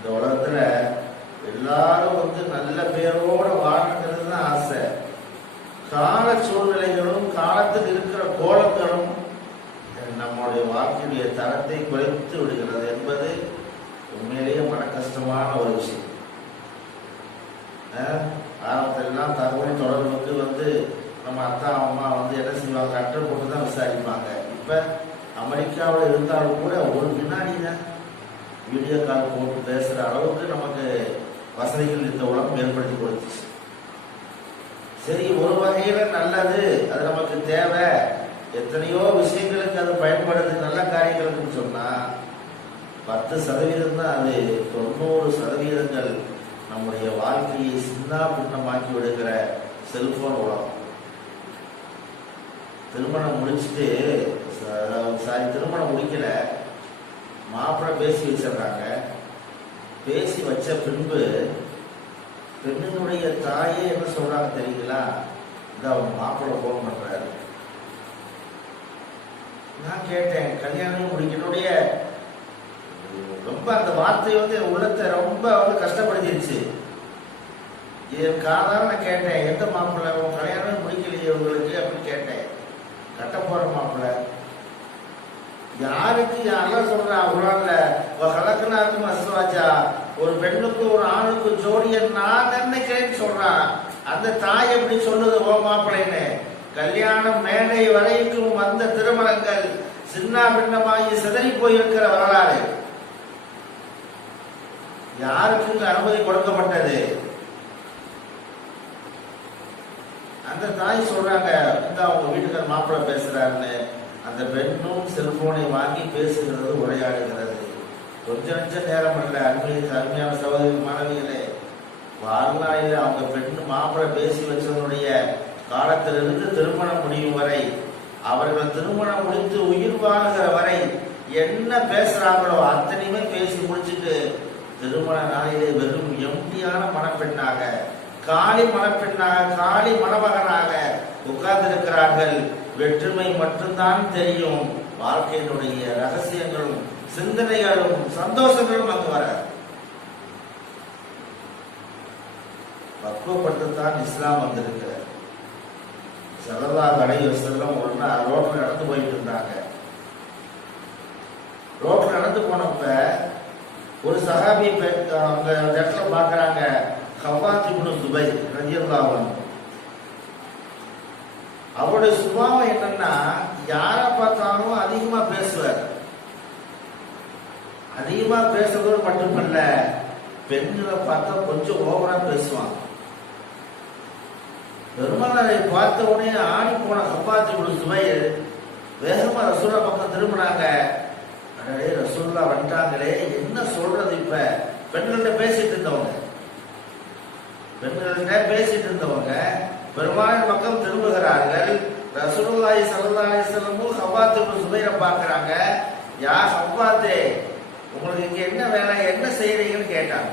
இந்த உலகத்துல எல்லாரும் வந்து நல்ல பேரோட வாழணுங்கிறது தான் ஆசை. கால சூழ்நிலைகளும் காலத்தில் இருக்கிற கோலங்களும் நம்முடைய வாழ்க்கையுடைய தரத்தை குறைத்து விடுகிறது என்பது உண்மையிலேயே மன கஷ்டமான ஒரு விஷயம். ஆரம்பத்திலாம் தகவல் தொடர்புக்கு வந்து நம்ம அத்தா அம்மா வந்து என்ன செய்வாங்க? அட்டை போட்டு தான் விசாரிப்பாங்க. இப்ப அமெரிக்காவில் இருந்தாலும் கூட ஒரு வினாடி தான் வீடியோ கால் போட்டு பேசுகிற அளவுக்கு நமக்கு வசதிகள் இந்த உலகம் ஏற்படுத்தி கொடுத்துச்சு. சரி ஒரு வகையில் நல்லது அது நமக்கு தேவை. எத்தனையோ விஷயங்களுக்கு அது பயன்படுது நல்ல காரியங்களுக்குன்னு சொன்னால் பத்து சதவீதம் தான் அது. தொண்ணூறு சதவீதங்கள் நம்முடைய வாழ்க்கையை சின்னா பின்னமாக்கி விடுகிற செல்போன் உலகம். திருமணம் முடிச்சுட்டு சாரி திருமணம் முடிக்கல. மாப்பிள்ளை பேசி வச்சிடுறாங்க பேசி வச்ச பின்பு பெண்ணினுடைய தாயே என்ன சொல்றாங்க தெரியுங்களா? இந்த அவங்க மாப்பிள்ளை போன் பண்றாரு. நான் கேட்டேன் கல்யாணம் முடிக்கணுடைய ரொம்ப அந்த வார்த்தை வந்து என் உள்ளத்தை ரொம்ப வந்து கஷ்டப்படுத்திருச்சு. என் காதால நான் கேட்டேன் எந்த மாப்பிள்ளை உன் கல்யாணம் முடிக்கலையே உங்களுக்கு அப்படின்னு கேட்டேன் கட்ட போற மாப்பிள்ளை யாருக்கு யாரெல்லாம் சொல்றா குரான்ல கலக்கனாருக்கும் மசவாச்சா ஒரு பெண்ணுக்கு ஒரு ஆணுக்கு ஜோடியை நான் நினைக்கிறேன்னு சொல்றான் அந்த தாய் எப்படி சொல்லுது ஓ மாப்பிள்ளைன்னு கல்யாணம் மேடை வரைக்கும் வந்த திருமணங்கள் சின்ன பின்னமாகி சிதறி போயிருக்கிற வரலாறு. யாருக்கு அனுமதி கொடுக்கப்பட்டது? அந்த தாய் சொல்றாங்க இந்த அவங்க வீட்டுக்கார மாப்பிள்ளை பேசுறாருன்னு. அந்த பெண்ணும் செல்போனை வாங்கி பேசுகிறது உரையாடுகிறது. கொஞ்ச நஞ்ச நேரம் அல்ல அருமை அருமையான சகோதரி மாணவிகளே. வரலாறு அவங்க பெண் மாப்பிள்ளை பேசி வச்சவனுடைய காலத்திலிருந்து திருமணம் முடியும் வரை அவர்கள் திருமணம் முடித்து உயிர் வாழ்கிற வரை என்ன பேசுறாங்களோ அத்தனையுமே பேசி முடிச்சுட்டு திருமண நாளிலே வெறும் எம்டியான மணப்பெண்ணாக காளி மணப்பெண்ணாக காளி மணமகனாக உட்கார்ந்திருக்கிறார்கள். வெற்றுமை மட்டும்தான் தெரியும். வாழ்க்கையினுடைய ரகசியங்களும் சிந்தனைகளும் சந்தோஷங்களும் அங்கு வர. பக்குவப்பட்டுத்தான் இஸ்லாம் வந்திருக்கிறார் செல்லதா கடையில் செல்லம் ஒன்னா ரோட்ல நடந்து போயிட்டு இருந்தாங்க. ரோட்ல நடந்து போனப்ப ஒரு சகாபி அவங்க அந்த இடத்துல பாக்குறாங்க ஹவாத்தி குனு துபை ரஜியல்லாவன் அவருடைய சுபாவம் என்னன்னா யாரை பார்த்தாலும் அதிகமா பேசுவார். அதிகமா பேசுறதோடு மட்டுமல்ல பெண்களை பார்த்தா கொஞ்சம் ஓவரா பேசுவாங்க. பெருமாளரை பார்த்த உடனே ஆடி போன கப்பாத்தி ஒரு சுமையர் வேகமா ரசூல்லா பக்கம் திரும்பினாங்க. அடே ரசூல்லா வந்துட்டாங்களே என்ன சொல்றது இப்ப? பெண்கள்கிட்ட பேசிட்டு இருந்தவங்க. பெண்கள்கிட்ட பேசிட்டு இருந்தவங்க பெருமாள் பக்கம் திரும்புகிறார்கள். ரசூலுல்லாஹி ஸல்லல்லாஹு அலைஹி வஸல்லமும் ஹவ்வாத் இப்னு சுபைரை பார்க்கறாங்க. யா ஹவ்வாத்தே உங்களுக்கு இங்க என்ன வேலை என்ன செய்யறீங்கன்னு கேட்டாங்க.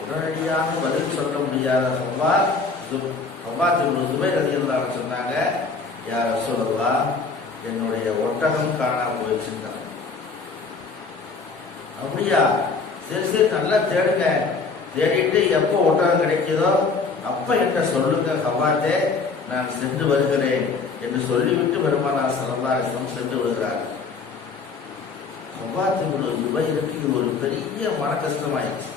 உடனடியாக பதில் சொல்ல முடியாத ஹவ்வாத் சு- ஹவ்வாத் இப்னு சுபைர் ரலியல்லாஹு சொன்னாங்க யா ரசூலுல்லாஹ் என்னுடைய ஒட்டகம் காணாம போயிடுச்சுட்டாங்க அப்படியா? சரி சரி நல்லா தேடுங்க. தேடிட்டு எப்போ ஒட்டகம் கிடைக்குதோ அப்ப என்ன சொல்லுங்க ஹவாத்தே நான் சென்று வருகிறேன் என்று சொல்லிவிட்டு பெருமானார் சலல்லாசம் சென்று வருகிறார் ஹவாத்தினுடைய உபயிருக்கு இது ஒரு பெரிய மன கஷ்டமாயிடுச்சு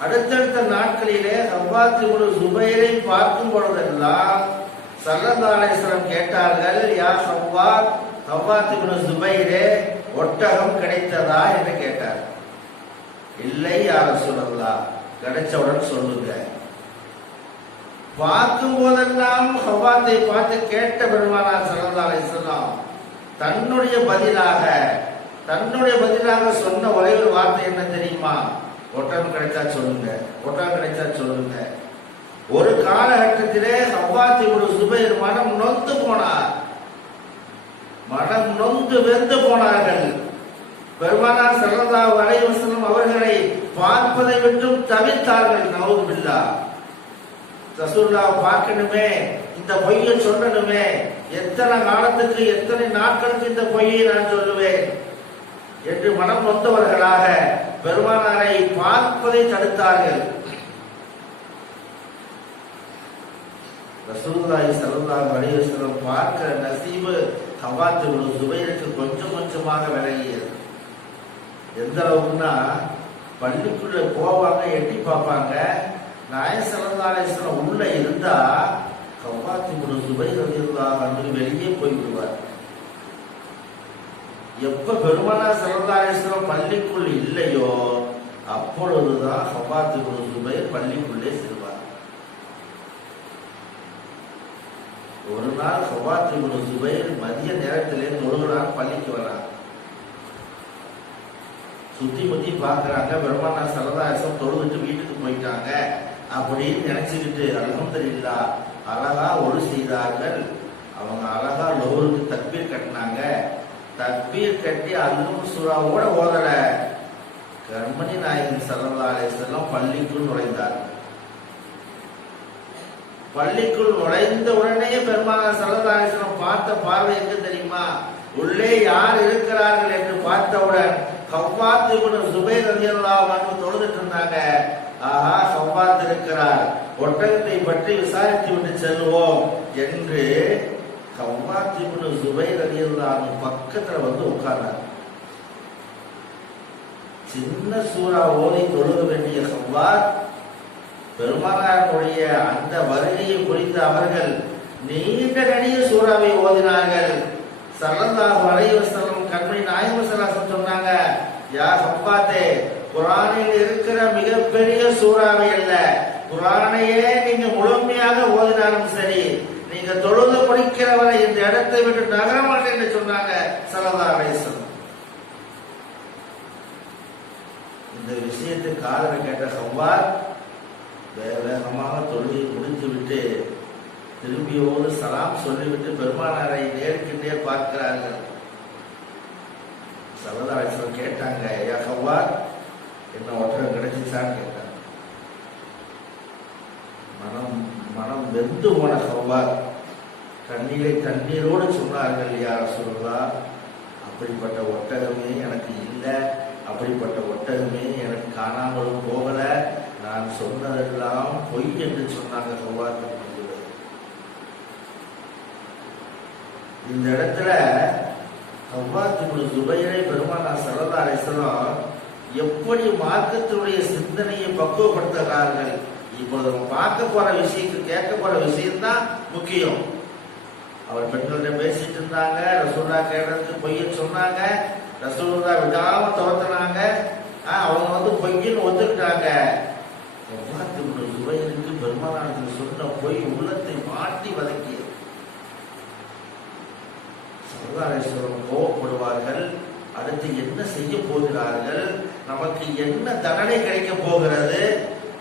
அடுத்தடுத்த நாட்களிலே ஹவாத்தினுடைய சுபைரை பார்க்கும் பொழுதெல்லாம் சல்லல்லாசனம் கேட்டார்கள் யா ஹவ்வாத் ஹவாத்தினுடைய சுபைரே ஒட்டகம் கிடைத்ததா? என்று கேட்டார். இல்லை யார் சொல்லலாம் கிடைச்சவுடன் சொல்லுங்க. பார்க்கும் போதெல்லாம் ஹவாத்தை பார்த்து கேட்ட பெருமானார் சல்லல்லாஹு சொல்லலாம் தன்னுடைய பதிலாக தன்னுடைய பதிலாக சொன்ன ஒரே ஒரு வார்த்தை என்ன தெரியுமா? ஒட்டகம் கிடைச்சா சொல்லுங்க ஒட்டகம் கிடைச்சா சொல்லுங்க. ஒரு காலகட்டத்திலே ஹவாத்தி ஒரு சுபைர் மனம் நொந்து போனார். மனம் நொந்து வெந்து போனார்கள். பெருமானார் சரதா வரைவசனம் அவர்களை பார்ப்பதை விட்டும் தவிர்த்தார்கள் நவுது பில்லா ரசூல்லா பார்க்கணுமே இந்த பொய்யை சொல்லணுமே எத்தனை காலத்துக்கு எத்தனை நாட்களுக்கு இந்த பொய்யை நான் சொல்லுவேன்? என்று மனம் நொந்தவர்களாக பெருமானாரை பார்ப்பதை தடுத்தார்கள். ரசூல்லாய் ஸல்லல்லாஹு அலைஹி வஸல்லம் பார்க்கிற நசீபு ஹவாத்து ஒரு கொஞ்சம் கொஞ்சமாக விலகியது எந்த அளவுக்குன்னா பள்ளிக்குள்ள போவாங்க எட்டி பார்ப்பாங்க. நாய உள்ள இருந்தா ஹவாத்து ஒரு சுபைர் வெளியே போய்விடுவார். எப்ப பெருமானா ஸல்லல்லாஹு பள்ளிக்குள் இல்லையோ அப்பொழுதுதான் ஹவாத்து ஒரு பள்ளிக்குள்ளே செல்வார். ஒரு நாள் ஹவாத்து இப்னு மதிய நேரத்திலே தொழுகிறார் பள்ளிக்கு வர்றார் சுத்தி முத்தி பாக்குறாங்க பெருமானார் சரதாசம் தொழுதுட்டு வீட்டுக்கு போயிட்டாங்க. அப்படின்னு நினைச்சுக்கிட்டு அல்ஹம்துலில்லா அழகா ஒழு செய்தார்கள். அவங்க அழகா லோருக்கு தக்பீர் கட்டினாங்க. தக்பீர் கட்டி அல்லும் சுறாவோட ஓதல. கர்மணி நாயகன் சல்லா பள்ளிக்குள் நுழைந்தார். பள்ளிக்குள் நுழைந்த உடனே பெருமானார் சல்லா பார்த்த பார்வை எங்க தெரியுமா? உள்ளே யார் இருக்கிறார்கள் என்று பார்த்தவுடன் ஹவ்வாத் இப்னு சுபைர் ரலியல்லாஹு அன்ஹு தொழுதுட்டு இருந்தாங்க. ஆஹா ஹவ்வாத் இருக்கிறார். ஒட்டகத்தை பற்றி விசாரித்து விட்டு செல்வோம் என்று ஹவ்வாத் இப்னு சுபைர் ரலியல்லாஹு பக்கத்துல வந்து உட்கார்ந்தார். சின்ன சூறா ஓதி தொழுக வேண்டிய ஹவ்வாத் பெருமானாருடைய அந்த வருகையை குறித்து அவர்கள் நீண்ட நெடிய சூறாவை ஓதினார்கள். சல்லல்லாஹு அலைஹி கண்மணி நாயகம் சொன்னாங்க யா சம்பாத்தே குர்ஆனில் இருக்கிற மிகப்பெரிய சூறாவை அல்ல. குரானையே நீங்க முழுமையாக ஓதினாலும் சரி நீங்க தொழுது முடிக்கிறவரை இந்த இடத்தை விட்டு நகர மாட்டேன் என்று சொன்னாங்க சரதா அலைஹி இந்த விஷயத்தை காதல கேட்ட சம்பாத் வேக வேகமாக தொழுகை முடித்து விட்டு திரும்பியோடு சலாம் சொல்லிவிட்டு பெருமானாரை நேருக்கு நேர் பார்க்கிறார்கள். சரதாரேஸ்வரர் கேட்டாங்க ஐயா ஹவ்வார் என்ன ஒற்றகம் கிடைச்சிச்சான்னு கேட்டாங்க. மனம் மனம் வெந்து போன ஹவ்வார் கண்ணீரை தண்ணீரோடு சொன்னார்கள் யார் சொல்லா அப்படிப்பட்ட ஒட்டகமே எனக்கு இல்லை அப்படிப்பட்ட ஒட்டகமே எனக்கு காணாமலும் போகல. நான் சொன்னதெல்லாம் பொய் என்று சொன்னாங்க ஹவ்வார் இந்த இடத்துல ஹவ்வாத்துக்குள் சுபைரை பெருமானா சரதா அலிஸ்லாம் எப்படி மார்க்கத்தினுடைய சிந்தனையை பக்குவப்படுத்துகிறார்கள்? இப்பொழுது நம்ம பார்க்க போற விஷயம் கேட்க போற விஷயம்தான் முக்கியம். அவர் பெண்கள்கிட்ட பேசிட்டு இருந்தாங்க ரசூல்லா கேட்டதுக்கு பொய்யன்னு சொன்னாங்க ரசூல்லா விடாம துரத்துனாங்க. அவங்க வந்து பொய்யன்னு ஒத்துக்கிட்டாங்க. எவ்வாறு சுபைருக்கு பெருமானாருக்கு சொன்ன பொய் உள்ளத்தை மாட்டி வதக்கி சரதாரேஸ்வரம் கோவப்படுவார்கள். அடுத்து என்ன செய்ய போகிறார்கள்? நமக்கு என்ன தண்டனை கிடைக்க போகிறது?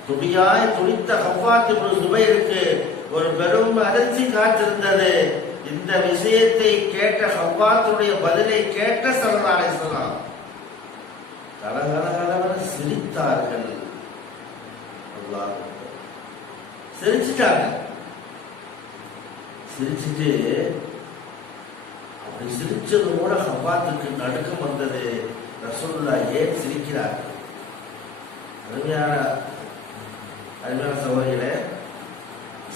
துடியாய் துடித்த ஹவ்வாத்து சுபைருக்கு ஒரு பெரும் அதிர்ச்சி காத்திருந்தது. இந்த விஷயத்தை கேட்ட ஹவ்வாத்துடைய பதிலை கேட்ட சரணாலேஸ்வரம் கலகலகலவர சிரித்தார்கள் சிரிச்சிட்டாங்க சிரிச்சிட்டு அப்படி கூட ஹவாத்துக்கு நடுக்கம் வந்தது. ரசோல்லா ஏன் சிரிக்கிறார்? அருமையான அருமையான சகோதரிகளே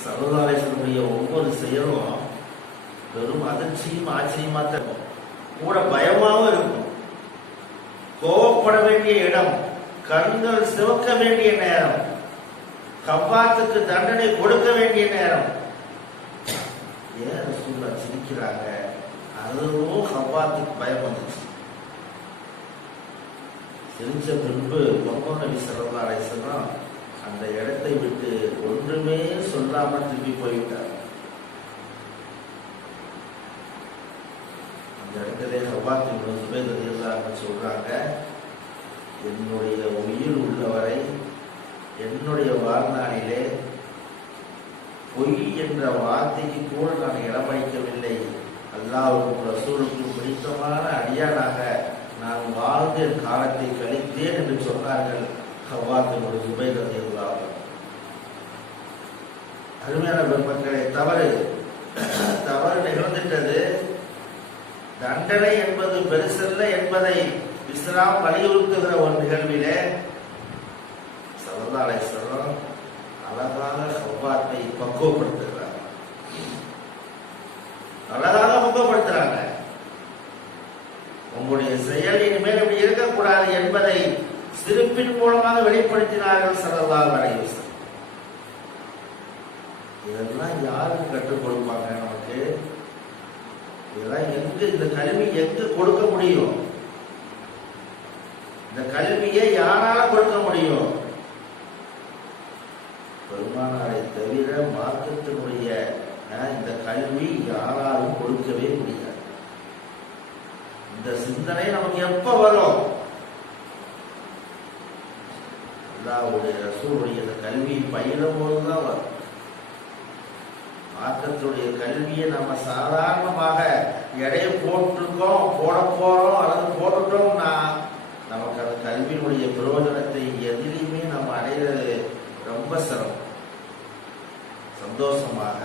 சரதாலேசனுடைய ஒவ்வொரு செயலும் வெறும் அதிர்ச்சியும் ஆச்சரியமா தான் இருக்கும். கூட பயமாவும் இருக்கும். கோவப்பட வேண்டிய இடம் கண்கள் சிவக்க வேண்டிய நேரம் கவ்வாத்துக்கு தண்டனை கொடுக்க வேண்டிய நேரம். ஏன் ரசூல்லா சிரிக்கிறாங்க? அதுவும் ஹவ்வாத்துக்கு பயம் வந்துச்சு தெரிஞ்ச பின்பு முகமது நபி சல்லா அந்த இடத்தை விட்டு ஒன்றுமே சொல்லாம திரும்பி போய்விட்டார். அந்த இடத்திலே ஹவ்வாத்தின் சுபேதர் இல்லாமல் சொல்றாங்க என்னுடைய உயிர் உள்ளவரை என்னுடைய வாழ்நாளிலே பொய் என்ற வார்த்தைக்கு கூட நான் இடமளிக்கவில்லை அல்லாவுக்கும் ரசூலுக்கும் பிடித்தமான அடியானாக நான் வாழ்ந்த என் காலத்தை கழித்தேன் என்று சொன்னார்கள் ஹவாத்தினுடைய சுபைரதி அருமையான பெருமக்களை தவறு. தவறு நிகழ்ந்துட்டது. தண்டனை என்பது பெருசல்ல என்பதை இஸ்லாம் வலியுறுத்துகிற ஒரு நிகழ்விலே சரதாலை சரம் அழகாக ஹவ்வாத்தை பக்குவப்படுத்துகிறார். நல்லதாக முகப்படுத்துறாங்க உங்களுடைய செயல் இனிமேல் இப்படி இருக்கக்கூடாது என்பதை சிரிப்பின் மூலமாக வெளிப்படுத்தினார்கள் சல்லல்லாஹு அலைஹி இதெல்லாம் யாருக்கு கற்றுக் கொடுப்பாங்க நமக்கு? இதெல்லாம் எங்கு இந்த கல்வி எங்கு கொடுக்க முடியும்? இந்த கல்வியை யாரால கொடுக்க முடியும்? பெருமானாரை தவிர மார்க்கத்தினுடைய இந்த கல்வி யாராலும் கொடுக்கவே முடியாது. இந்த சிந்தனை நமக்கு எப்ப வரும்? அல்லாவுடைய ரசூருடைய இந்த கல்வி பயிலும் போதுதான் வரும். மார்க்கத்துடைய கல்வியை நம்ம சாதாரணமாக எடையை போட்டிருக்கோம் போட போறோம் அல்லது போட்டுட்டோம்னா நமக்கு அந்த கல்வியினுடைய பிரயோஜனத்தை எதிலையுமே நம்ம அடைகிறது ரொம்ப சிரமம். சந்தோஷமாக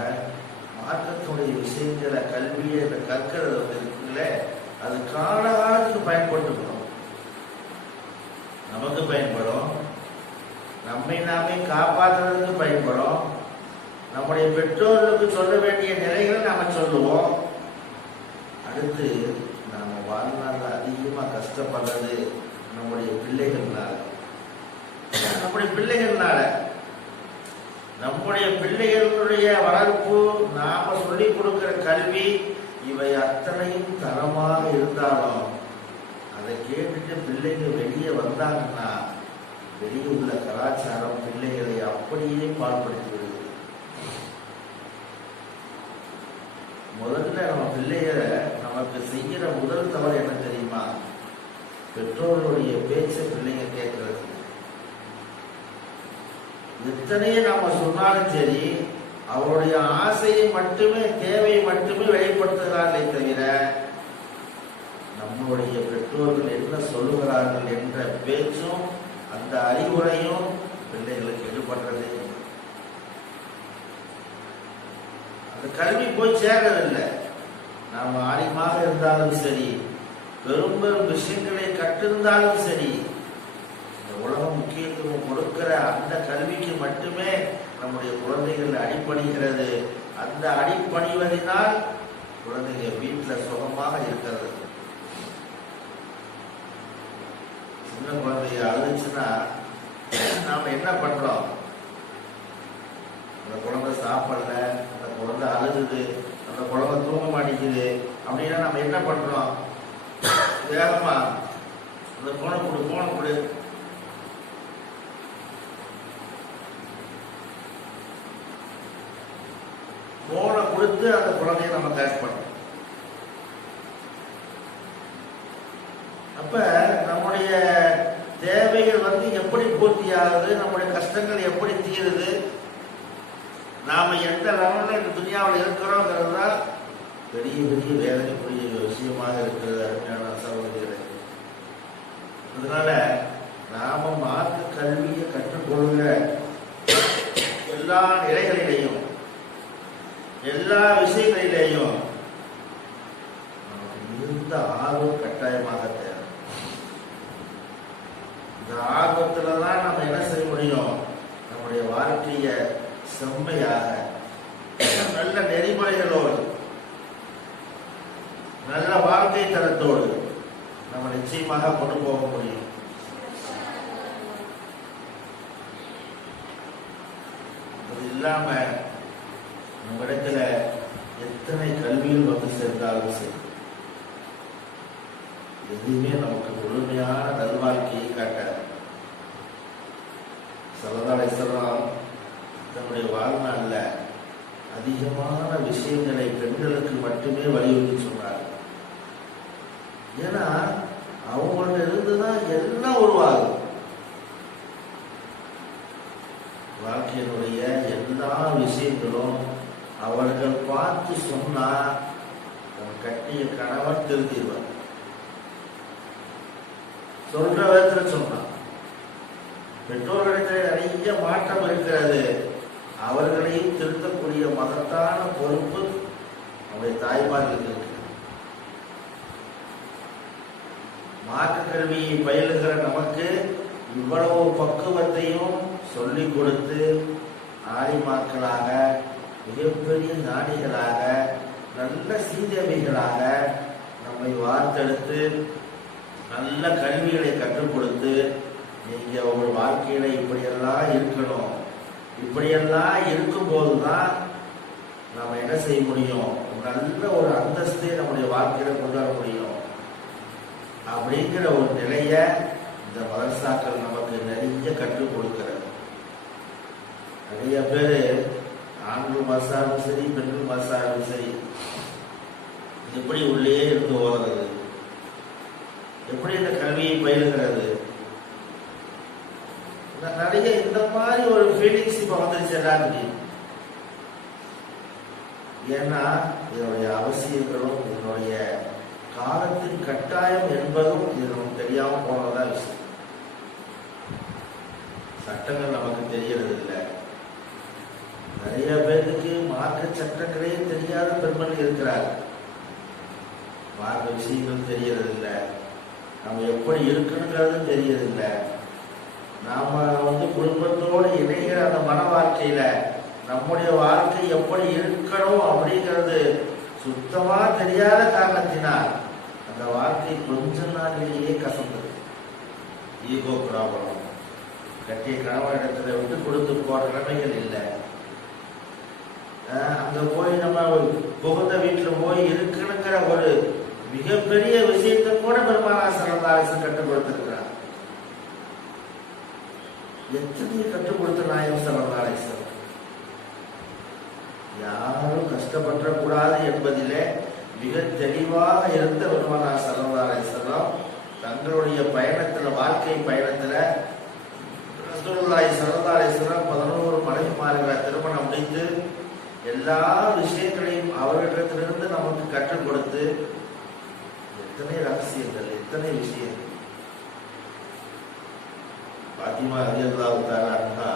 மார்க்கத்துடைய விஷயங்களை கல்வியை இந்த கற்கிறது வந்து இருக்குல்ல அது காலகாலத்துக்கு பயன்பட்டுக்கணும் நமக்கு பயன்படும். நம்மை நாமே காப்பாற்றுறதுக்கு பயன்படும். நம்முடைய பெற்றோர்களுக்கு சொல்ல வேண்டிய நிலைகளை நாம சொல்லுவோம். அடுத்து நாம வாழ்நாளில் அதிகமா கஷ்டப்படுறது நம்முடைய பிள்ளைகள்னால. நம்முடைய பிள்ளைகள்னால நம்முடைய பிள்ளைகளுடைய வளர்ப்பு நாம சொல்லிக் கொடுக்கிற கல்வி இவை அத்தனையும் தரமாக இருந்தாலும் அதை கேட்டுட்டு பிள்ளைங்க வெளியே வந்தாங்கன்னா வெளியே உள்ள கலாச்சாரம் பிள்ளைகளை அப்படியே பாடுபடுத்தி விடுது முதல்ல நம்ம பிள்ளைகளை நமக்கு செய்கிற முதல் தவறு என்ன தெரியுமா? பெற்றோர்களுடைய பேச்சை பிள்ளைங்க கேட்கறது. எத்தனையே நாம சொன்னாலும் சரி அவருடைய ஆசையை மட்டுமே தேவையை மட்டுமே வெளிப்படுத்துகிறார்களே தவிர நம்முடைய பெற்றோர்கள் என்ன சொல்லுகிறார்கள் என்ற பேச்சும் அந்த அறிவுரையும் பிள்ளைகளுக்கு எடுபடுறதே அந்த கல்வி போய் சேர்றதில்லை. நாம் ஆரியமாக இருந்தாலும் சரி பெரும் பெரும் விஷயங்களை கற்றிருந்தாலும் சரி இந்த உலகம் முக்கியத்துவம் கொடுக்கிற அந்த கல்விக்கு மட்டுமே நம்முடைய குழந்தைகள் அடிப்பணிகிறது அந்த அடிப்பணிவதினால் குழந்தைங்க வீட்டில் சுகமாக இருக்கிறது. சின்ன குழந்தைய அழுதுச்சுன்னா நாம என்ன பண்றோம்? அந்த குழந்தை சாப்பிடல அந்த குழந்தை அழுகுது அந்த குழந்தை தூங்க மாட்டேங்குது அப்படின்னா நம்ம என்ன பண்றோம்? வேகமா அந்த போனை கொடு போனை கொடு. போனை கொடுத்து அந்த குழந்தைய நம்ம கரெக்ட் பண்ணணும். அப்ப நம்முடைய தேவைகள் வந்து எப்படி பூர்த்தி ஆகுது நம்முடைய கஷ்டங்கள் எப்படி தீருது நாம எந்த லெவலில் இந்த துணியாவில் இருக்கிறோங்கிறது தான் பெரிய பெரிய வேதனைக்குரிய விஷயமாக இருக்கிறது அருமையான சகோதரிகளை. அதனால நாம மாற்று கல்வியை கற்றுக்கொள்கிற எல்லா நிலைகளிலேயும் எல்லா விஷயங்களிலேயும் மிகுந்த ஆர்வம் கட்டாயமாக தேவை. இந்த ஆர்வத்துல தான் நம்ம என்ன செய்ய முடியும்? நம்முடைய வாழ்க்கைய செம்மையாக நல்ல நெறிமுறைகளோடு நல்ல வாழ்க்கை தரத்தோடு நம்ம நிச்சயமாக கொண்டு போக முடியும். அது இல்லாம உங்களிடத்துல எத்தனை கல்வியில் வந்து சேர்ந்தாலும் சரி எதுவுமே நமக்கு முழுமையான நல்வாழ்க்கையை காட்டாது. சல்லல்லாஹு அலைஹி தன்னுடைய வாழ்நாளில் அதிகமான விஷயங்களை பெண்களுக்கு மட்டுமே வலியுறுத்தி சொன்னார். ஏன்னா அவங்கள்ட்ட இருந்துதான் எல்லாம் உருவாகும் வாழ்க்கையினுடைய எல்லா விஷயங்களும் அவர்கள் பார்த்து சொன்னா தன் கட்டிய கணவன் திருத்திடுவார். சொல்ற விதத்துல சொன்னான். பெற்றோர்களிடத்தில் நிறைய மாற்றம் இருக்கிறது. அவர்களையும் திருத்தக்கூடிய மகத்தான பொறுப்பு நம்முடைய தாய்மார்களுக்கு இருக்கு மாற்று கல்வியை பயிலுகிற நமக்கு இவ்வளவு பக்குவத்தையும் சொல்லிக் கொடுத்து ஆலிமாக்களாக மிகப்பெரிய ஞானிகளாக நல்ல சீதேவிகளாக நம்மை வார்த்தெடுத்து நல்ல கல்விகளை கற்றுக் கொடுத்து நீங்க உங்கள் வாழ்க்கையில இப்படியெல்லாம் இருக்கணும். இப்படியெல்லாம் இருக்கும்போது தான் நம்ம என்ன செய்ய முடியும்? நல்ல ஒரு அந்தஸ்தை நம்முடைய வாழ்க்கையில கொண்டு வர முடியும். அப்படிங்கிற ஒரு நிலைய இந்த மதரசாக்கள் நமக்கு நிறைய கற்றுக் கொடுக்கிறது. நிறைய பேரு ஆண்கள் மசாலும் சரி பெண்கள் மசாலும் சரி. எப்படி உள்ளே இருந்து ஓதுறது எப்படி இந்த கல்வியை பயிலுகிறது? இந்த நிறைய இந்த மாதிரி ஒரு ஃபீலிங்ஸ் இப்ப வந்துருச்சு எல்லாருக்கும். ஏன்னா இதனுடைய அவசியங்களும் இதனுடைய காலத்தின் கட்டாயம் என்பதும் இது நமக்கு தெரியாம போனதுதான் விஷயம். சட்டங்கள் நமக்கு தெரியறது இல்லை நிறைய பேருக்கு மார்க்க சட்டங்களே தெரியாத பெருமன் இருக்கிறார். மார்க்க விஷயங்கள் தெரியறதில்லை. நம்ம எப்படி இருக்கணுங்கிறது தெரியறதில்லை. நாம வந்து குடும்பத்தோடு இணைகிற அந்த மன வாழ்க்கையில நம்முடைய வாழ்க்கை எப்படி இருக்கணும் அப்படிங்கிறது சுத்தமா தெரியாத காரணத்தினால் அந்த வாழ்க்கை கொஞ்ச நாளிலேயே கசந்தது. Ego problem. கட்டிய கணவனிடத்துல விட்டு கொடுத்து போற நிலைமைகள் இல்லை. அங்க போய் நம்ம புகுந்த வீட்டுல போய் இருக்கணுங்கிற ஒரு மிகப்பெரிய விஷயத்தை கூட பெருமானா சிறந்தாசன் கற்றுக் கொடுத்திருக்கிறார் எத்தனை கற்றுக் கொடுத்த நாயம் சிறந்தாசன் யாரும் கஷ்டப்படக்கூடாது என்பதிலே மிக தெளிவாக இருந்த பெருமானா சரதாரேஸ்வரம் தங்களுடைய பயணத்துல வாழ்க்கை பயணத்துல ரசூலுல்லாஹி சரதாரேஸ்வரம் பதினோரு மனைவிமார்களை திருமணம் முடித்து எல்லா விஷயங்களையும் அவர்களிடத்திலிருந்து நமக்கு கற்றுக் கொடுத்து எத்தனை ரகசியங்கள் எத்தனை விஷயங்கள் பாத்திமா அரியல்லா தஆலா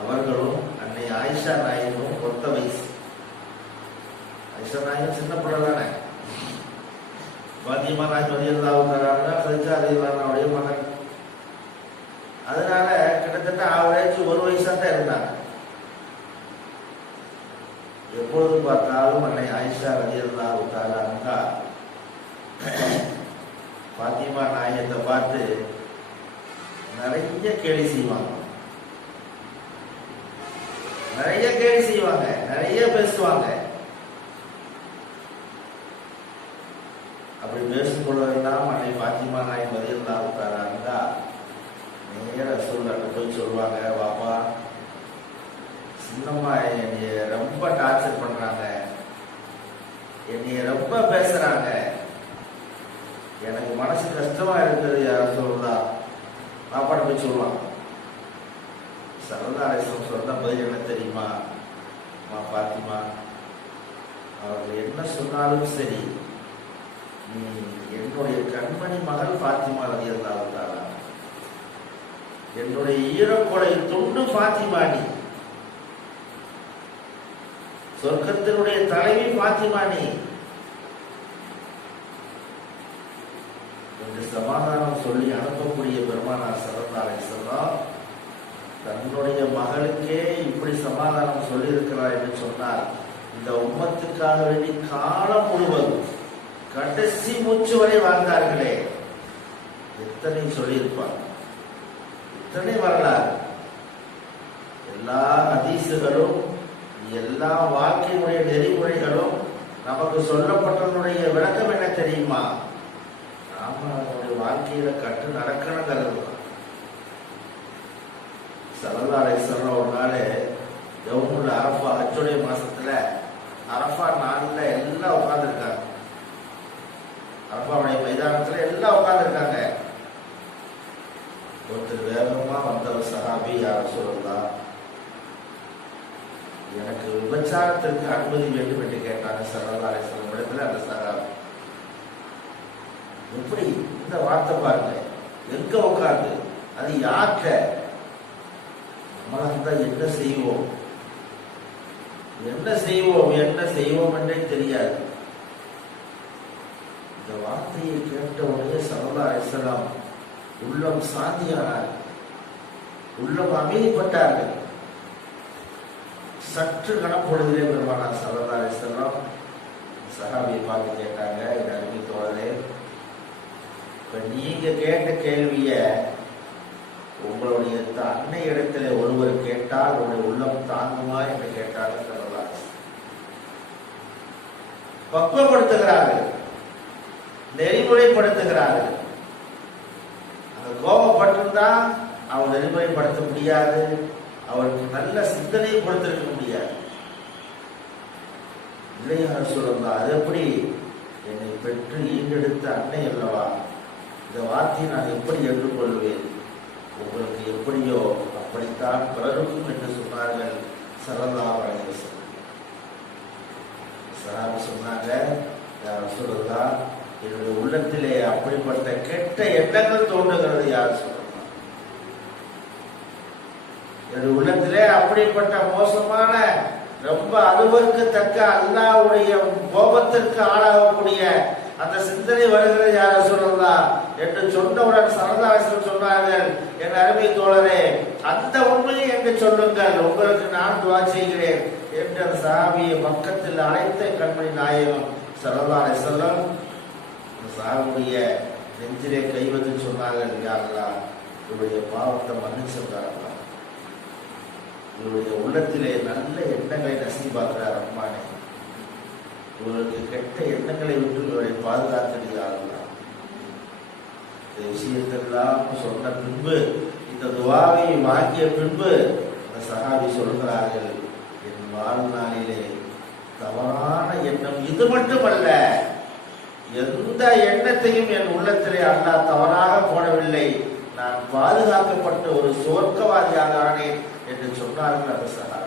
அவர்களும் அன்னை ஆயிஷா நாயகம் ஒத்த வயசு. ஆயிஷா நாயகம் சின்ன பிள்ளை தானே? பாத்திமா நாயன் அரியல்லா தஆலா அன்ஹா கதிஜா மகன் அதனால கிட்டத்தட்ட ஆவரேஜ் ஒரு வயசா தான் இருந்தாங்க எப்பொழுது பார்த்தாலும் அன்னை ஆயிஷா ரலியல்லாஹு தஆலா அன்ஹா பாத்திமா நாயகத்தை பார்த்து நிறைய கேலி செய்வாங்க. நிறைய கேலி செய்வாங்க. நிறைய பேசுவாங்க. அப்படி பேசும் பொழுதெல்லாம் அன்னை பாத்திமா நாய் மதியல்லா உட்காராங்க நேர சூழ்நிலை போய் சொல்லுவாங்க வாப்பா சின்னம்மா என்னைய ரொம்ப டார்ச்சர் பண்றாங்க. என்னைய ரொம்ப பேசுறாங்க. எனக்கு மனசு கஷ்டமா இருக்குது யாரும் சொல்றா. சாப்பாடு போய் சொல்லுவான் சரதாரேசம் சொன்ன பதில் என்ன தெரியுமா? அம்மா பாத்திமா அவர்கள் என்ன சொன்னாலும் சரி நீ என்னுடைய கண்மணி மகள் பாத்திமா ரதி அல்லாவுத்தாரா என்னுடைய ஈரக்கொலை தொண்டு பாத்திமா நீ. சொர்க்கத்தினுடைய தலைவி பாத்திமா நீ. என்று சமாதானம் சொல்லி அனுப்பக்கூடிய பெருமானார் சரதாரை சொல்லாம் தன்னுடைய மகளுக்கே இப்படி சமாதானம் சொல்லியிருக்கிறார் என்று சொன்னால் இந்த உம்மத்துக்காக வேண்டி காலம் முழுவதும் கடைசி மூச்சு வரை வாழ்ந்தார்களே. எத்தனை சொல்லியிருப்பார்? எத்தனை வரலாறு? எல்லா அதிசுகளும் எல்லா வாழ்க்கையினுடைய நெறிமுறைகளும் நமக்கு சொல்லப்பட்டதனுடைய விளக்கம் என்ன தெரியுமா? நாம நம்மளுடைய வாழ்க்கையில கட்டு நடக்கணும் தான் சரதாரை ஒரு நாள் யவுமுல் அரஃபா அச்சுடைய மாசத்துல அரஃபா நாளில் எல்லாம் உட்கார்ந்துருக்காங்க. அரஃபாவுடைய மைதானத்துல எல்லாம் உட்கார்ந்துருக்காங்க. ஒருத்தர் வேகமா வந்தவர் சஹாபி யார் சொல்லலாம் எனக்கு விபச்சாரத்திற்கு அனுமதி வேண்டும் என்று கேட்டாங்க சரதாரை சொல்லும் இடத்துல அந்த சஹாபி எப்படி இந்த வார்த்தை பாருங்க. எங்க உட்கார்ந்து அது யார்கிட்ட? நம்மளா இருந்தா என்ன செய்வோம்? என்ன செய்வோம் என்ன செய்வோம் என்றே தெரியாது. இந்த வார்த்தையை கேட்ட உடனே சல்லா அலிஸ்லாம் உள்ளம் சாந்தியானார். உள்ளம் அமைதிப்பட்டார்கள். சற்று கணப்பொழுதிலே பெருமானா சல்லா அலிஸ்லாம் சகாபியை பார்த்து கேட்டாங்க என் அருமை தோழரே? இப்போ நீங்க கேட்ட கேள்விய உங்களுடைய தன்னை அன்னை இடத்துல ஒருவர் கேட்டால் உங்களுடைய உள்ளம் தாங்குமா என்று கேட்டார்கள் சொல்லலாம். பக்குவப்படுத்துகிறார்கள். நெறிமுறைப்படுத்துகிறார்கள். அந்த கோபப்பட்டிருந்தா அவன் நெறிமுறைப்படுத்த முடியாது. அவருக்கு நல்ல சிந்தனை கொடுத்திருக்க முடியாது. இல்லையா சொல்லலாம் அது எப்படி? என்னை பெற்று ஈண்டெடுத்த அன்னை அல்லவா? இந்த வார்த்தையை நான் எப்படி ஏற்றுக்கொள்வேன்? உங்களுக்கு எப்படியோ அப்படித்தான் பிறருக்கும் என்று சொன்னார்கள் சரதா வழங்கேசன் சராபி சொன்னாங்க யார் சொல்றதா என்னுடைய உள்ளத்திலே அப்படிப்பட்ட கெட்ட எண்ணங்கள் தோன்றுகிறது யார் சொல்லலாம் என்னுடைய உள்ளத்திலே அப்படிப்பட்ட மோசமான ரொம்ப அலுவலுக்கத்தக்க அல்லாவுடைய கோபத்திற்கு ஆளாகக்கூடிய அந்த சிந்தனை வருகிறது யார சொல்லலாம் என்று சொன்னவுடன் சரதாசன் சொன்னார்கள் என் அருமை தோழரே அந்த உண்மையை என்று சொல்லுங்கள். உங்களுக்கு நான் துவா செய்கிறேன் என்று அந்த சாமியை பக்கத்தில் அழைத்த கண்மணி நாயகம் சரதாரை செல்லம் சாமியுடைய நெஞ்சிலே கை சொன்னார்கள் யாரெல்லாம் இவருடைய பாவத்தை மன்னிச்சிருக்காரா இவருடைய உள்ளத்திலே நல்ல எண்ணங்களை நசீபாக்குறார் அம்மானே இவருக்கு கெட்ட எண்ணங்களை விட்டு இவரை பாதுகாத்திருக்கிறார்களா இந்த விஷயத்தெல்லாம் சொன்ன பின்பு இந்த துவாவை மாக்கிய பின்பு அந்த சகாபி சொல்கிறார்கள் என் வாழ்நாளிலே தவறான எண்ணம் இது மட்டுமல்ல. எந்த எண்ணத்தையும் என் உள்ளத்திலே அண்ணா தவறாக போடவில்லை. நான் பாதுகாக்கப்பட்ட ஒரு சுவர்க்கவாதியாக ஆனேன் என்று சொன்னார்கள் அந்த சகா